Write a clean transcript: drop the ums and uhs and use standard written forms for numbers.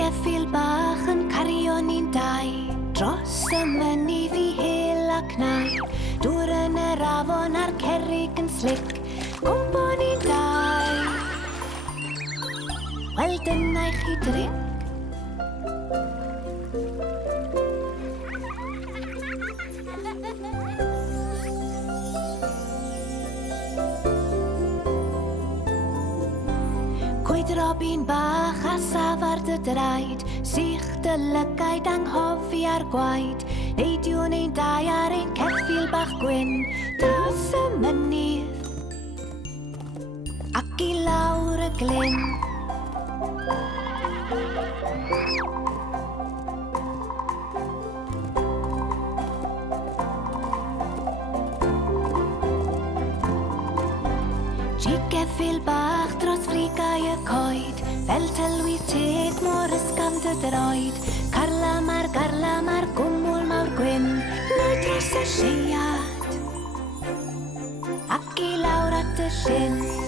Geffil bach yn cario ni'n dau dros y mynydd I hel ac nau. Dŵr yn yr afon a'r cerrig yn slic, cwmpo ni'n dau. Wel dyna I chi dric. Robin bach a safar dy draed, sich dy lygaid anghofi ar gwaed. Neidiwn ein dau ar ein ceffil bach gwyn dros y mynydd ac I lawr y glyn. Geffil bach dros frigau y coed, fel tylwyth teg mor ysgafn dy droed. Carlam ar gwmwl mawr gwyn, neu dros y lleuad ac I lawr at y llyn.